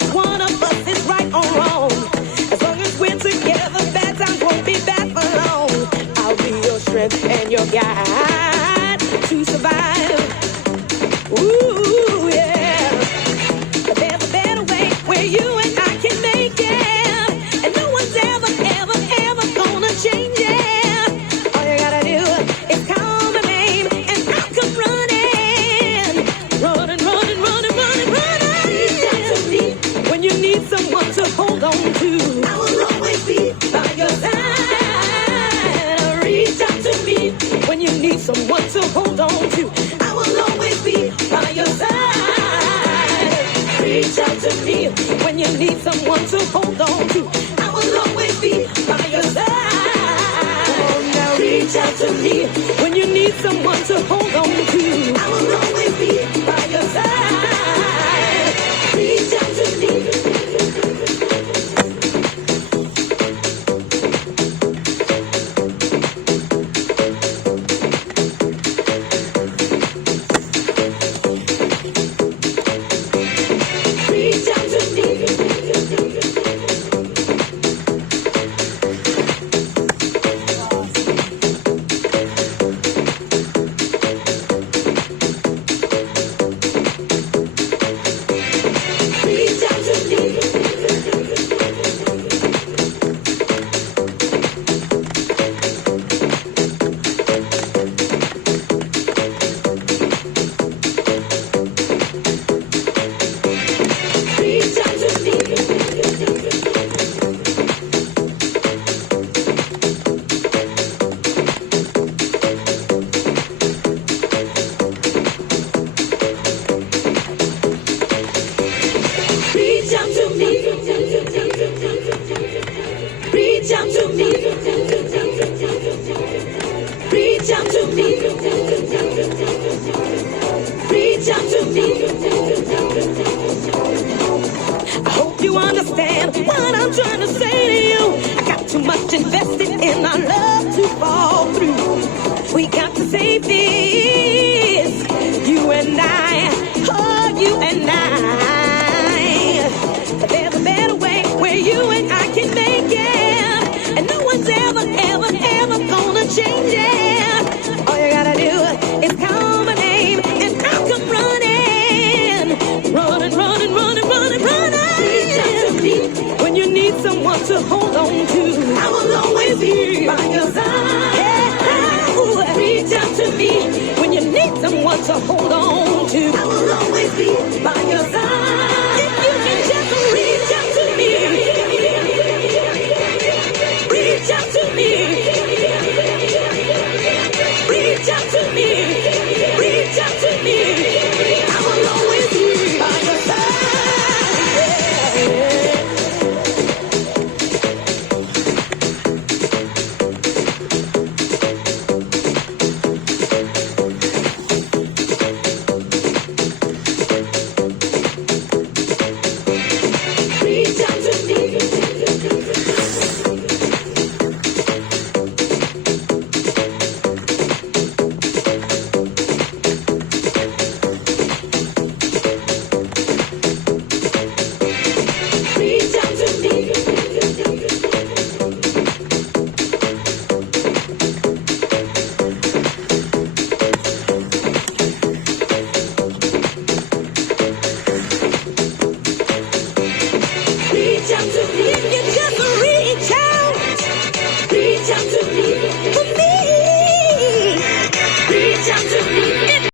which one of us is right or wrong. As long as we're together, bad times won't be bad for long. I'll be your strength and your guide to survive. Ooh, yeah. But there's a better way where you and I can make it. And no one's ever, ever, ever gonna change it. All you gotta do is call my name and I'll come running. Running, running, running, running, running. Reach out to me when you need someone to hold on to. I will always be by your side. Reach out to me when you need someone to hold on to. I will always be by your side. Reach out to me when you need someone to hold on to. I will always be by your side. Oh, now reach out to me when you need someone to hold on to. I will always be by your side. Reach out to me. Someone to hold